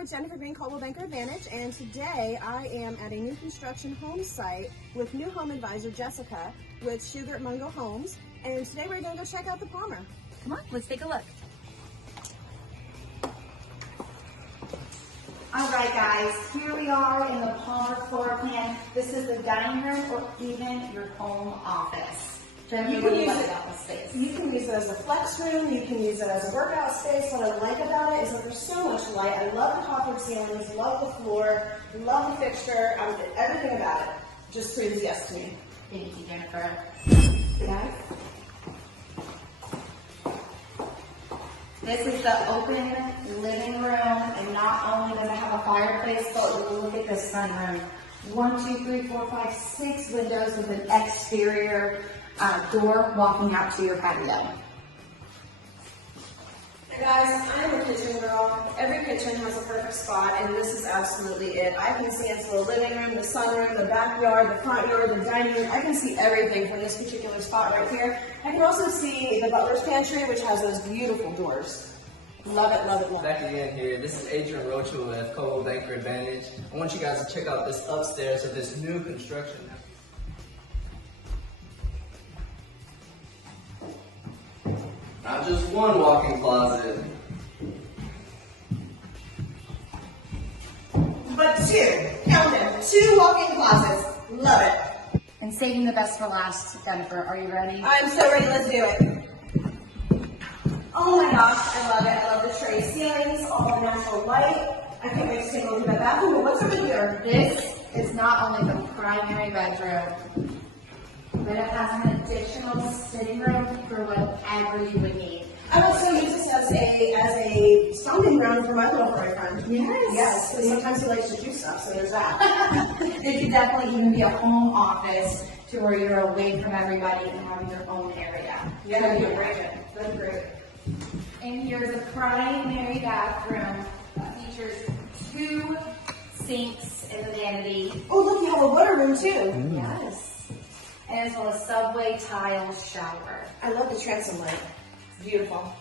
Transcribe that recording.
with Jennifer Green, Coldwell Banker Advantage, and today I am at a new construction home site with new home advisor Jessica with Shugart Mungo Homes, and today we're going to go check out the Palmer. Come on, let's take a look. All right, guys, here we are in the Palmer floor plan. This is the dining room or even your home office. You can use it as a flex room, you can use it as a workout space. What I like about it is that there's so much light. I love the copper ceilings, love the floor, love the fixture, everything about it just screams yes to me. Thank you, Jennifer. Yeah. This is the open living room, and not only does it have a fireplace, but look at this sunroom. 1, 2, 3, 4, 5, 6 windows with an exterior door walking out to your patio. Hey guys, I'm a kitchen girl. Every kitchen has a perfect spot, and this is absolutely it. I can see into the living room, the sunroom, the backyard, the front yard, the dining room. I can see everything from this particular spot right here. I can also see the butler's pantry, which has those beautiful doors. Love it, love it, love it. Back again here. This is Adrian Rocha with Coldwell Banker Advantage. I want you guys to check out this upstairs of this new construction. Not just one walk-in closet, but two. Count them. 2 walk-in closets. Love it. And saving the best for last, Jennifer. Are you ready? I'm so ready. Let's do it. Oh my gosh, I love it. I love the tray ceilings, all the natural light. I can't wait to take a look at that bathroom. But what's over here? This is not only the primary bedroom, but it has an additional sitting room for whatever you would need. I also use this as a stomping ground for my little boyfriend. Yes. Yes, because sometimes he likes to do stuff, so there's that. It could definitely even be a home office to where you're away from everybody and having your own area. Yeah, that'd be great. That'd be great. And here's a primary bathroom that features 2 sinks and a vanity. Oh, look, you have a water room too. Yes. And as well as subway tile shower. I love the transom light. It's beautiful.